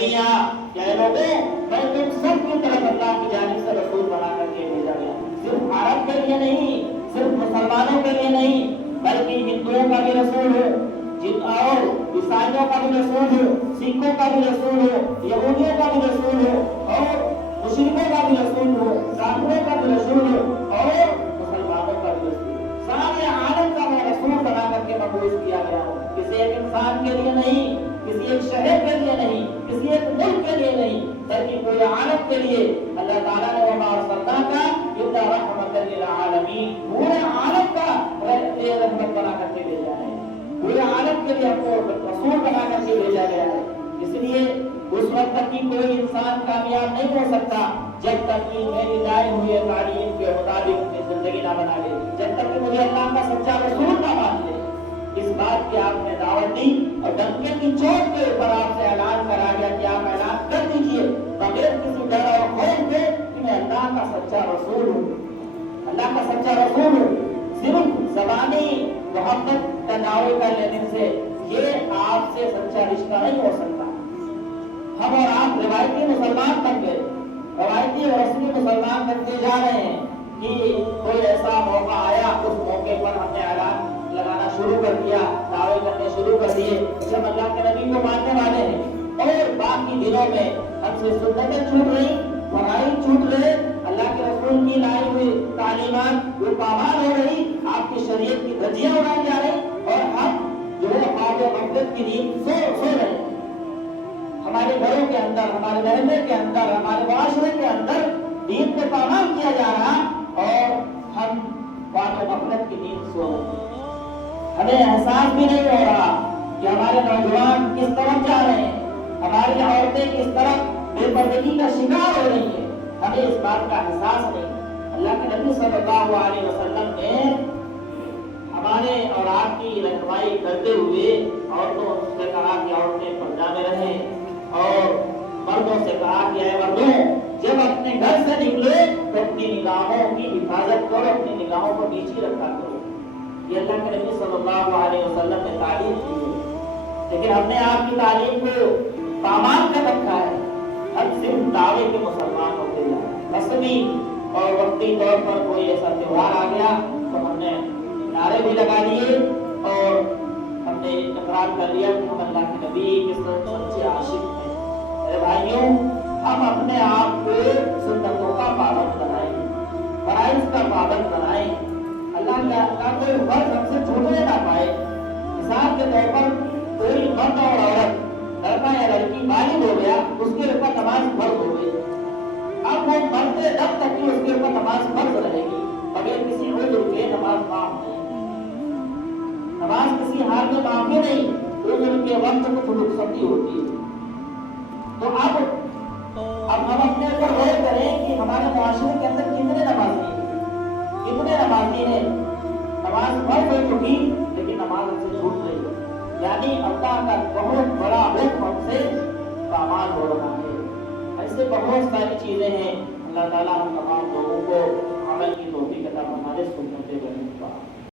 नबियाँ, क्या लोगों मैं तुम सब की तरफ अल्लाह की जानिब से रसूल बना करके भेजा गया। सिर्फ अरब के लिए नहीं, सिर्फ मुसलमानों के लिए नहीं, बल्कि हिंदुओं का भी रसूल हो, जिन और ईसाइयों का भी रसूल हो, सिखों का भी रसूल हो, यहूदियों का भी रसूल हो, और मुशरिकों का भी रसूल हो, काफिरों का भी रसूल हो, और मुसलमानों का भी रसूल हो। सारे आलम का मैं रसूल बना करके मबूस किया गया हूँ। किसी एक इंसान के लिए नहीं, किसी एक शहर के लिए नहीं, किसी एक मुल्क के लिए नहीं, बल्कि पूरे आलम के लिए अल्लाह ताला ने वमा अरसलनाका इल्ला रहमतन लिल आलमीन, पूरे आलम का रहमत बना करके भेजा है। पूरे आलम के लिए हमको रसूल बना करके भेजा गया है। इसलिए उस वक्त तक की कोई इंसान कामयाब नहीं हो सकता जब तक कि मेरी लाए हुए तालीम के मुताबिक अपनी जिंदगी ना बना ले, जब तक कि मुझे अल्लाह का सच्चा रसूल ना मान ले। इस बात की आपने दावत दी और डंके की चोट के ऊपर आपसे ऐलान करा गया कि आप ऐलान कर दीजिए बगैर किसी डर और खौफ के कि मैं अल्लाह का सच्चा रसूल हूँ, अल्लाह का सच्चा रसूल हूँ। सिर्फ ज़बानी मोहब्बत का दावे कर लेने से ये आपसे सच्चा रिश्ता नहीं हो सकता। हम और आप रिवायती मुसलमान बन गए, रिवायती और असली मुसलमान बनते जा रहे हैं कि कोई ऐसा मौका आया, उस मौके पर हमने ऐलान लगाना शुरू कर दिया, दावे करने शुरू कर दिए कि हम अल्लाह के नबी को मानने वाले हैं, और बाकी दिनों में हमसे सुन्नतें छूट रही, फराइज़ छूट रहे, अल्लाह के रसूल की लाई हुई तालीमात वो पामाल हो रही, आपकी शरीयत की धज्जियां उड़ाई जा रही, और हम जो है ख्वाब मक़सद की नींद सो रहे हैं। हमारे घरों के अंदर, हमारे महल्ले के अंदर, हमारे मुआशरे के अंदर दीन को पामाल किया जा रहा, और हम ख्वाब मक़सद की नींद सो रहे हैं। हमें एहसास भी नहीं हो रहा कि हमारे नौजवान किस तरफ जा रहे हैं, हमारी औरतें किस तरफ बेपर्दगी का शिकार हो रही है, हमें इस बात का एहसास नहीं। अल्लाह के नबी सल्लल्लाहु अलैहि वसल्लम ने हमारे और आपकी रहनुमाई करते हुए औरतों से कहा कि औरतें पर्दा में रहें, और मर्दों से कहा कि ऐ मर्दों जब अपने घर से निकले तो अपनी निगाहों की हिफाजत करो, अपनी निगाहों को नीचे रखा करो। ये अल्लाह के नबी सल्लल्लाहु अलैहि वसल्लम ने तालीम दी है, लेकिन हमने आपकी तालीम को पामाल कर रखा है। हम सिर्फ दावे के मुसलमान होते जा रहे हैं। मसली और वक्ती तौर पर कोई ऐसा त्योहार आ गया तो हमने नारे भी लगा दिए और हमने इकरार कर लिया कि हम अल्लाह के नबी के सच्चे आशिक हैं। मेरे भाइयों, हम अपने आप को सुन्नतों का पाबंद बनाएं, फराइज़ का पाबंद बनाएं। अल्लाह का कोई फर्ज हमसे छूटने ना पाए। मिसाल के तौर पर कोई मर्द और औरत, लड़का या लड़की बालिग हो गया, उसके ऊपर नमाज फर्ज हो गई। अब वो मरते दम तक ही उसके ऊपर नमाज फर्ज रहेगी, बगैर किसी उज़्र के नमाज माफ नहीं। नमाज किसी हाल में माफी नहीं, उज़्र के वक्त कुछ रुखसती होती है। तो अब हम अपने ऊपर गौर करें कि हमारे मुआशरे के अंदर कितने नमाजी हैं। नमाज फर्ज हो चुकी लेकिन नमाज हमसे छूट रही, यानी अल्लाह का बहुत बड़ा हुक्म हमसे पामाल हो रहा है। ऐसे बहुत सारी चीजें हैं। अल्लाह ताला हम तमाम लोगों को अमल की तौफीक अता फरमाए। सुन्नत